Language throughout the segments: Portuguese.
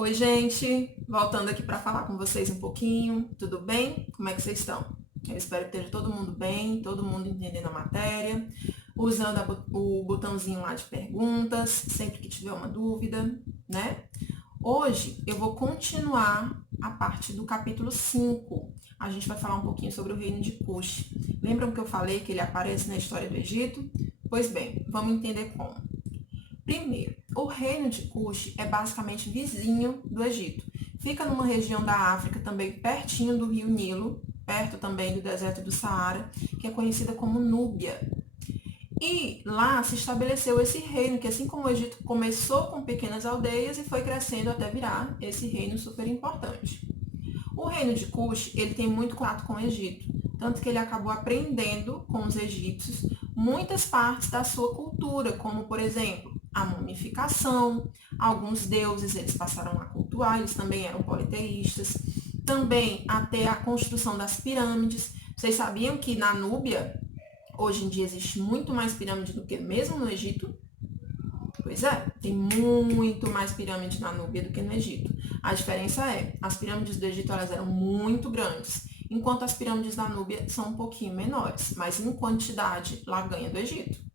Oi, gente, voltando aqui para falar com vocês um pouquinho, tudo bem? Como é que vocês estão? Eu espero que esteja todo mundo bem, todo mundo entendendo a matéria, usando o botãozinho lá de perguntas, sempre que tiver uma dúvida, né? Hoje eu vou continuar a parte do capítulo 5. A gente vai falar um pouquinho sobre o reino de Cush. Lembram que eu falei que ele aparece na história do Egito? Pois bem, vamos entender como. Primeiro, o reino de Cush é basicamente vizinho do Egito. Fica numa região da África, também pertinho do rio Nilo, perto também do deserto do Saara, que é conhecida como Núbia. E lá se estabeleceu esse reino, que assim como o Egito começou com pequenas aldeias e foi crescendo até virar esse reino super importante. O reino de Cush, ele tem muito contato com o Egito, tanto que ele acabou aprendendo com os egípcios muitas partes da sua cultura, como por exemplo, a mumificação, alguns deuses eles passaram a cultuar, eles também eram politeístas, também até a construção das pirâmides. Vocês sabiam que na Núbia, hoje em dia existe muito mais pirâmide do que mesmo no Egito? Pois é, tem muito mais pirâmide na Núbia do que no Egito. A diferença é, as pirâmides do Egito elas eram muito grandes, enquanto as pirâmides da Núbia são um pouquinho menores, mas em quantidade lá ganha do Egito.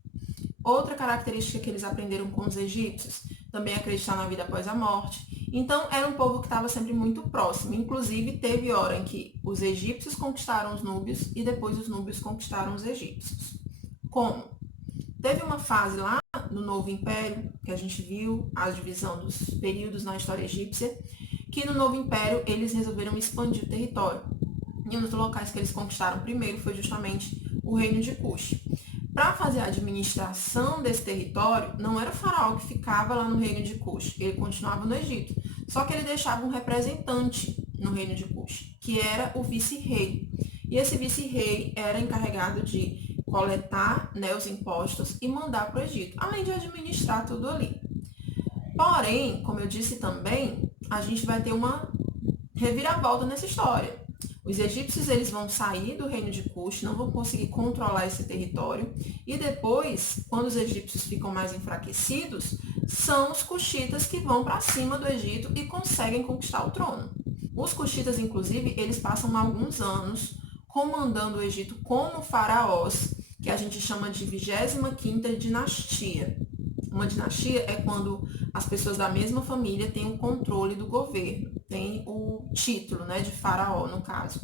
Outra característica que eles aprenderam com os egípcios, também acreditar na vida após a morte. Então, era um povo que estava sempre muito próximo. Inclusive, teve hora em que os egípcios conquistaram os núbios e depois os núbios conquistaram os egípcios. Como? Teve uma fase lá no Novo Império, que a gente viu a divisão dos períodos na história egípcia, que no Novo Império eles resolveram expandir o território. E um dos locais que eles conquistaram primeiro foi justamente o reino de Cush. Para fazer a administração desse território, não era o faraó que ficava lá no reino de Cush, ele continuava no Egito. Só que ele deixava um representante no reino de Cush, que era o vice-rei. E esse vice-rei era encarregado de coletar, né, os impostos e mandar para o Egito, além de administrar tudo ali. Porém, como eu disse também, a gente vai ter uma reviravolta nessa história. Os egípcios eles vão sair do reino de Cush, não vão conseguir controlar esse território, e depois, quando os egípcios ficam mais enfraquecidos, são os cuxitas que vão para cima do Egito e conseguem conquistar o trono. Os cuxitas, inclusive, eles passam alguns anos comandando o Egito como faraós, que a gente chama de 25ª dinastia. Uma dinastia é quando as pessoas da mesma família têm o controle do governo, tem o título, né, de faraó, no caso.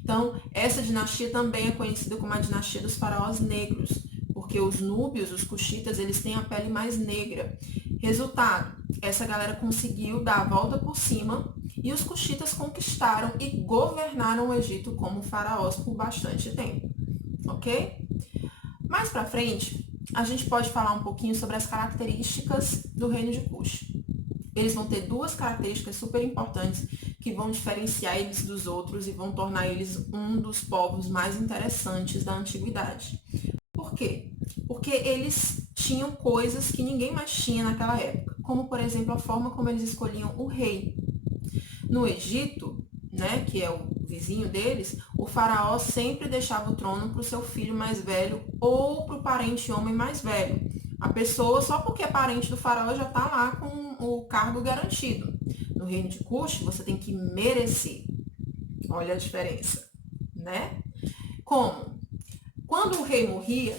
Então, essa dinastia também é conhecida como a dinastia dos faraós negros, porque os núbios, os cuxitas, eles têm a pele mais negra. Resultado, essa galera conseguiu dar a volta por cima e os cuxitas conquistaram e governaram o Egito como faraós por bastante tempo, ok? Mais para frente, a gente pode falar um pouquinho sobre as características do reino de Cush. Eles vão ter duas características super importantes que vão diferenciar eles dos outros e vão tornar eles um dos povos mais interessantes da antiguidade. Por quê? Porque eles tinham coisas que ninguém mais tinha naquela época, como por exemplo a forma como eles escolhiam o rei. No Egito, né, que é o vizinho deles, o faraó sempre deixava o trono para o seu filho mais velho ou para o parente homem mais velho. A pessoa, só porque é parente do faraó, já está lá com o cargo garantido. No reino de Cush, você tem que merecer. Olha a diferença, né? Como? Quando o rei morria,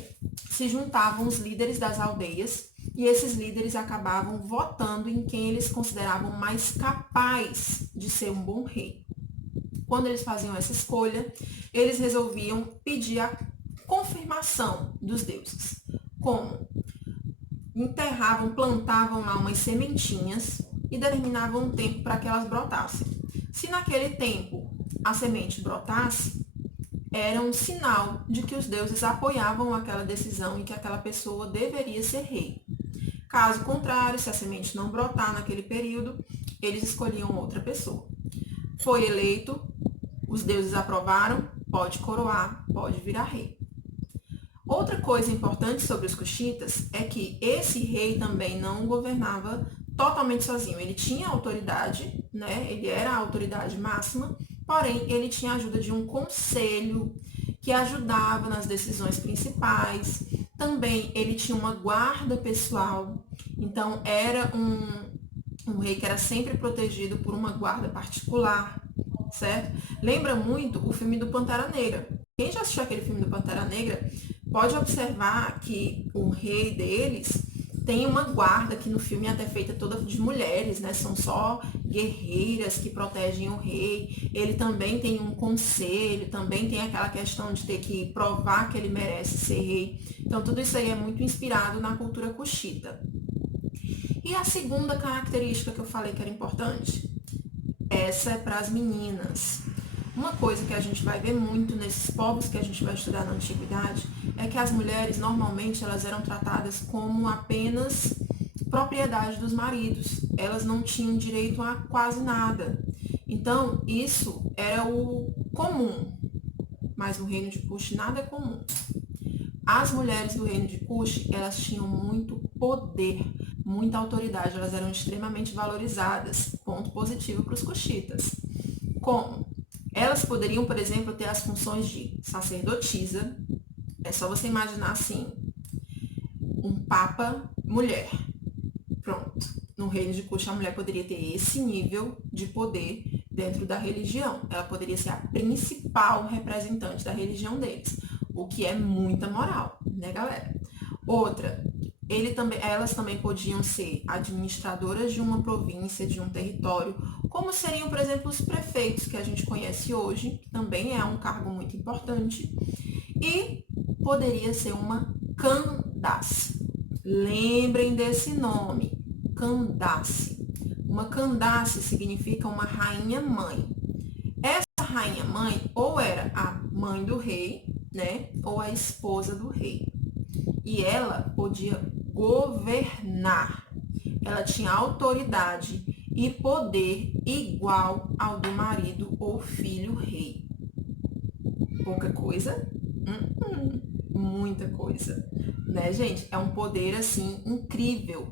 se juntavam os líderes das aldeias e esses líderes acabavam votando em quem eles consideravam mais capaz de ser um bom rei. Quando eles faziam essa escolha, eles resolviam pedir a confirmação dos deuses. Como? Enterravam, plantavam lá umas sementinhas e determinavam um tempo para que elas brotassem. Se naquele tempo a semente brotasse, era um sinal de que os deuses apoiavam aquela decisão e que aquela pessoa deveria ser rei. Caso contrário, se a semente não brotar naquele período, eles escolhiam outra pessoa. Foi eleito, os deuses aprovaram, pode coroar, pode virar rei. Outra coisa importante sobre os cuxitas é que esse rei também não governava totalmente sozinho. Ele tinha autoridade, né? Ele era a autoridade máxima, porém ele tinha a ajuda de um conselho que ajudava nas decisões principais. Também ele tinha uma guarda pessoal, então era Um rei que era sempre protegido por uma guarda particular, certo? Lembra muito o filme do Pantera Negra. Quem já assistiu aquele filme do Pantera Negra pode observar que o rei deles tem uma guarda, que no filme é até feita toda de mulheres, né? São só guerreiras que protegem o rei. Ele também tem um conselho, também tem aquela questão de ter que provar que ele merece ser rei. Então tudo isso aí é muito inspirado na cultura cuxita. E a segunda característica que eu falei que era importante, essa é para as meninas. Uma coisa que a gente vai ver muito nesses povos que a gente vai estudar na antiguidade é que as mulheres normalmente elas eram tratadas como apenas propriedade dos maridos. Elas não tinham direito a quase nada. Então, isso era o comum. Mas no reino de Cush nada é comum. As mulheres do reino de Cush, elas tinham muito poder, muita autoridade, elas eram extremamente valorizadas. Ponto positivo para os cuxitas. Como? Elas poderiam, por exemplo, ter as funções de sacerdotisa. É só você imaginar assim, um papa mulher. Pronto. No reino de Cush, a mulher poderia ter esse nível de poder dentro da religião. Ela poderia ser a principal representante da religião deles, o que é muita moral, né, galera? Outra, elas também podiam ser administradoras de uma província, de um território, como seriam, por exemplo, os prefeitos que a gente conhece hoje, que também é um cargo muito importante, e poderia ser uma Candace. Lembrem desse nome, Candace. Uma Candace significa uma rainha-mãe. Essa rainha-mãe ou era a mãe do rei, né, ou a esposa do rei. E ela podia governar. Ela tinha autoridade e poder igual ao do marido ou filho rei. Pouca coisa? Muita coisa, né, gente? É um poder, assim, incrível.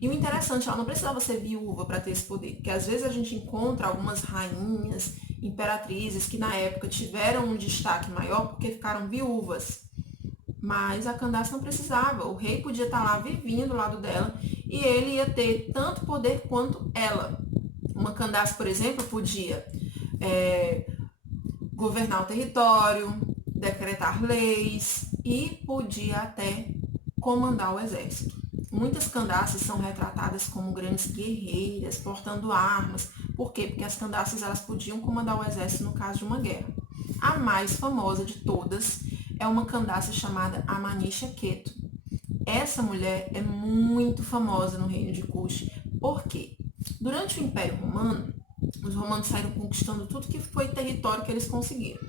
E o interessante, ela não precisava ser viúva para ter esse poder, porque às vezes a gente encontra algumas rainhas, imperatrizes que na época tiveram um destaque maior porque ficaram viúvas. Mas a Candace não precisava, o rei podia estar lá vivendo do lado dela e ele ia ter tanto poder quanto ela. Uma Candace, por exemplo, podia governar o território, decretar leis e podia até comandar o exército. Muitas Candaces são retratadas como grandes guerreiras, portando armas. Por quê? Porque as Candaces elas podiam comandar o exército no caso de uma guerra. A mais famosa de todas é uma Candace chamada Amanisha Queto. Essa mulher é muito famosa no reino de Cush. Por quê? Durante o Império Romano, os romanos saíram conquistando tudo que foi território que eles conseguiram,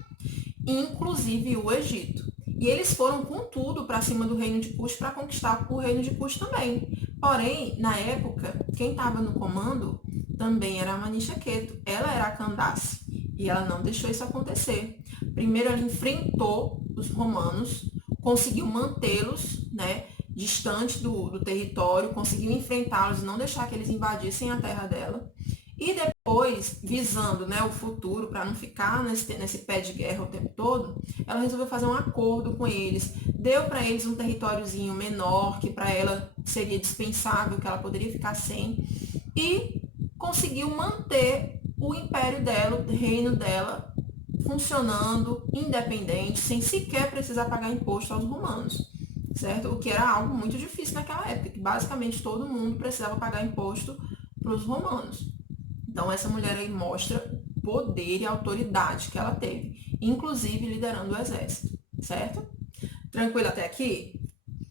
inclusive o Egito. E eles foram com tudo para cima do reino de Cush para conquistar o reino de Cush também. Porém, na época, quem estava no comando também era a Manisha Queto. Ela era a Candace e ela não deixou isso acontecer. Primeiro, ela enfrentou os romanos, conseguiu mantê-los, né, distante do território, conseguiu enfrentá-los e não deixar que eles invadissem a terra dela. E depois, visando, né, o futuro, para não ficar nesse pé de guerra o tempo todo, ela resolveu fazer um acordo com eles, deu para eles um territóriozinho menor, que para ela seria dispensável, que ela poderia ficar sem, e conseguiu manter o império dela, o reino dela, funcionando, independente, sem sequer precisar pagar imposto aos romanos, certo? O que era algo muito difícil naquela época, que basicamente todo mundo precisava pagar imposto para os romanos. Então, essa mulher aí mostra poder e autoridade que ela teve, inclusive liderando o exército, certo? Tranquilo até aqui?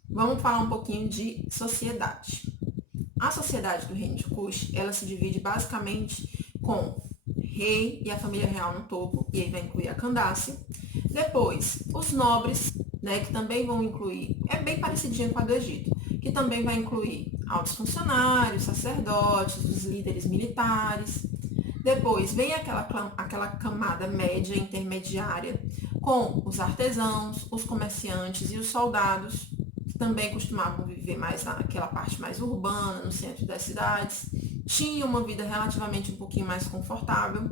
Vamos falar um pouquinho de sociedade. A sociedade do reino de Cush, ela se divide basicamente com rei e a família real no topo, e aí vai incluir a Candace. Depois, os nobres, né, que também vão incluir, é bem parecidinha com a do Egito, que também vai incluir altos funcionários, sacerdotes, os líderes militares. Depois vem aquela camada média, intermediária, com os artesãos, os comerciantes e os soldados, que também costumavam viver mais naquela parte mais urbana, no centro das cidades. Tinham uma vida relativamente um pouquinho mais confortável.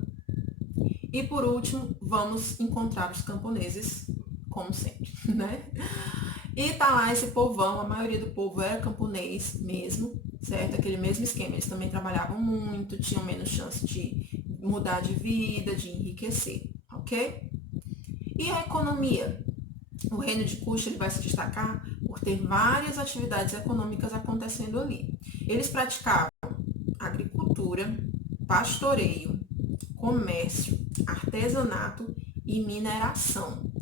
E por último, vamos encontrar os camponeses, como sempre, né? E tá lá esse povão, a maioria do povo era camponês mesmo, certo? Aquele mesmo esquema, eles também trabalhavam muito, tinham menos chance de mudar de vida, de enriquecer, ok? E a economia? O reino de Kush ele vai se destacar por ter várias atividades econômicas acontecendo ali. Eles praticavam agricultura, pastoreio, comércio, artesanato e mineração.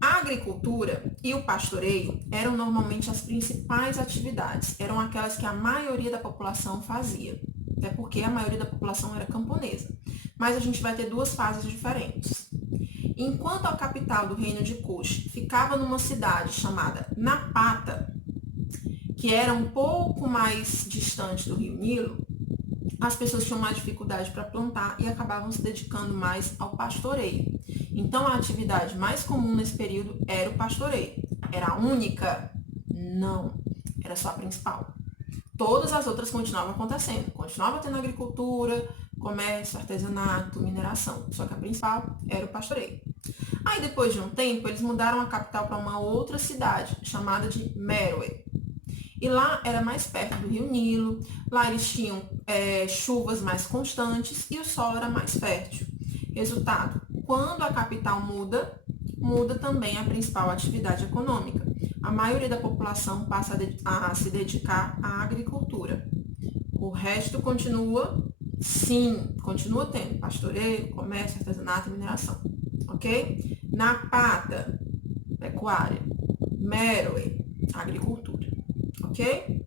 A agricultura e o pastoreio eram normalmente as principais atividades, eram aquelas que a maioria da população fazia, até porque a maioria da população era camponesa. Mas a gente vai ter duas fases diferentes. Enquanto a capital do reino de Kush ficava numa cidade chamada Napata, que era um pouco mais distante do rio Nilo, as pessoas tinham mais dificuldade para plantar e acabavam se dedicando mais ao pastoreio. Então, a atividade mais comum nesse período era o pastoreio. Era a única? Não, era só a principal. Todas as outras continuavam acontecendo. Continuava tendo agricultura, comércio, artesanato, mineração. Só que a principal era o pastoreio. Aí, depois de um tempo, eles mudaram a capital para uma outra cidade, chamada de Meroe. E lá era mais perto do rio Nilo, lá eles tinham chuvas mais constantes e o solo era mais fértil. Resultado, quando a capital muda, muda também a principal atividade econômica. A maioria da população passa a se dedicar à agricultura. O resto continua, sim, continua tendo pastoreio, comércio, artesanato e mineração. Ok? Napata, pecuária. Meroe, agricultura. Ok?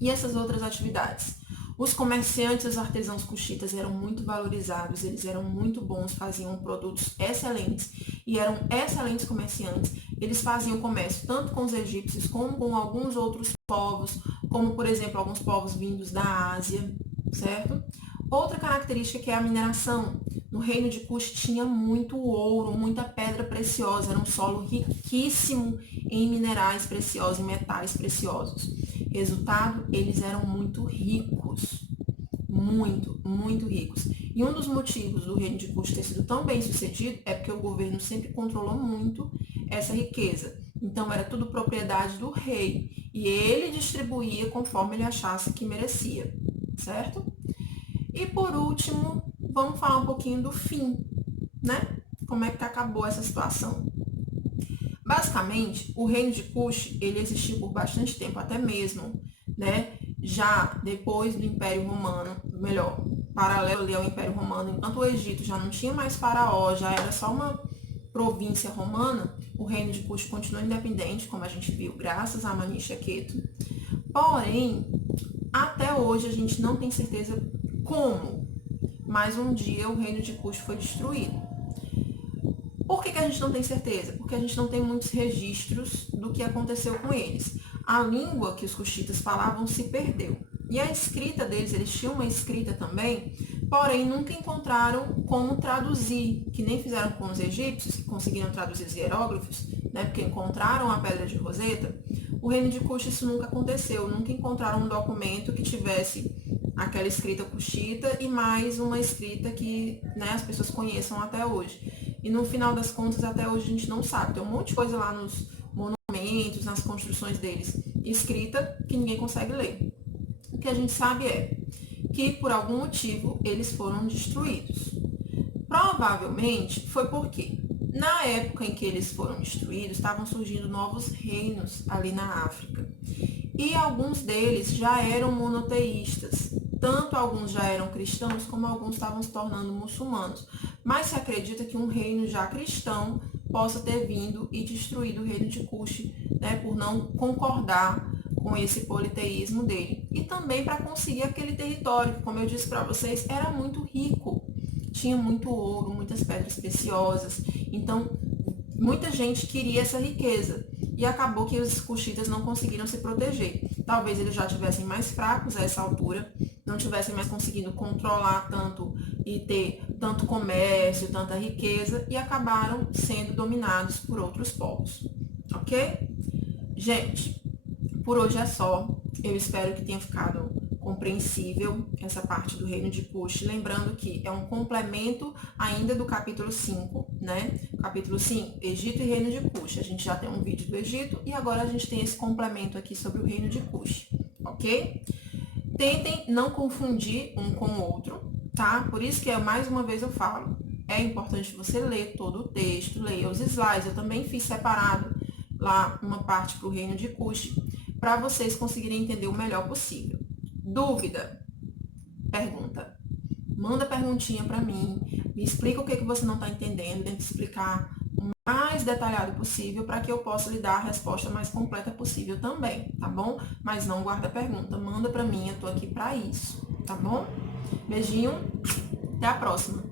E essas outras atividades? Os comerciantes e os artesãos cuxitas eram muito valorizados, eles eram muito bons, faziam produtos excelentes e eram excelentes comerciantes. Eles faziam comércio tanto com os egípcios como com alguns outros povos, como por exemplo alguns povos vindos da Ásia, certo? Outra característica que é a mineração. No reino de Kush tinha muito ouro, muita pedra preciosa, era um solo riquíssimo em minerais preciosos, em metais preciosos. Resultado, eles eram muito ricos, muito ricos. E um dos motivos do reino de Kush ter sido tão bem sucedido é porque o governo sempre controlou muito essa riqueza. Então, era tudo propriedade do rei e ele distribuía conforme ele achasse que merecia, certo? E por último, vamos falar um pouquinho do fim, né? Como é que acabou essa situação? Basicamente, o reino de Kush, ele existiu por bastante tempo, até mesmo, né? Já depois do Império Romano, melhor, paralelo ali ao Império Romano, enquanto o Egito já não tinha mais faraó, já era só uma província romana, o reino de Kush continuou independente, como a gente viu, graças a Maniche Queto. Porém, até hoje a gente não tem certeza como, mas um dia o reino de Kush foi destruído. Por que a gente não tem certeza? Porque a gente não tem muitos registros do que aconteceu com eles. A língua que os cuxitas falavam se perdeu. E a escrita deles, eles tinham uma escrita também, porém nunca encontraram como traduzir, que nem fizeram com os egípcios, que conseguiram traduzir os hieróglifos, né, porque encontraram a pedra de Roseta. O reino de Kush isso nunca aconteceu, nunca encontraram um documento que tivesse aquela escrita cuxita e mais uma escrita que, né, as pessoas conheçam até hoje. E no final das contas, até hoje a gente não sabe. Tem um monte de coisa lá nos monumentos, nas construções deles, escrita que ninguém consegue ler. O que a gente sabe é que, por algum motivo, eles foram destruídos. Provavelmente foi porque, na época em que eles foram destruídos, estavam surgindo novos reinos ali na África. E alguns deles já eram monoteístas. Tanto alguns já eram cristãos, como alguns estavam se tornando muçulmanos. Mas se acredita que um reino já cristão possa ter vindo e destruído o reino de Kush, né, por não concordar com esse politeísmo dele. E também para conseguir aquele território, que, como eu disse para vocês, era muito rico. Tinha muito ouro, muitas pedras preciosas. Então, muita gente queria essa riqueza. E acabou que os cuxitas não conseguiram se proteger. Talvez eles já estivessem mais fracos a essa altura, não tivessem mais conseguindo controlar tanto e ter tanto comércio, tanta riqueza, e acabaram sendo dominados por outros povos. Ok? Gente, por hoje é só. Eu espero que tenha ficado compreensível essa parte do reino de Kush. Lembrando que é um complemento ainda do capítulo 5, né? Capítulo 5, Egito e reino de Kush. A gente já tem um vídeo do Egito e agora a gente tem esse complemento aqui sobre o reino de Kush, ok? Tentem não confundir um com o outro, tá? Por isso que, mais uma vez eu falo, é importante você ler todo o texto, ler os slides. Eu também fiz separado lá uma parte para o Reino de Cush, para vocês conseguirem entender o melhor possível. Dúvida? Pergunta. Manda perguntinha para mim, me explica o que você não está entendendo, tenta explicar o mais detalhado possível para que eu possa lhe dar a resposta mais completa possível também, tá bom? Mas não guarda pergunta, manda para mim, eu tô aqui para isso, tá bom? Beijinho, até a próxima!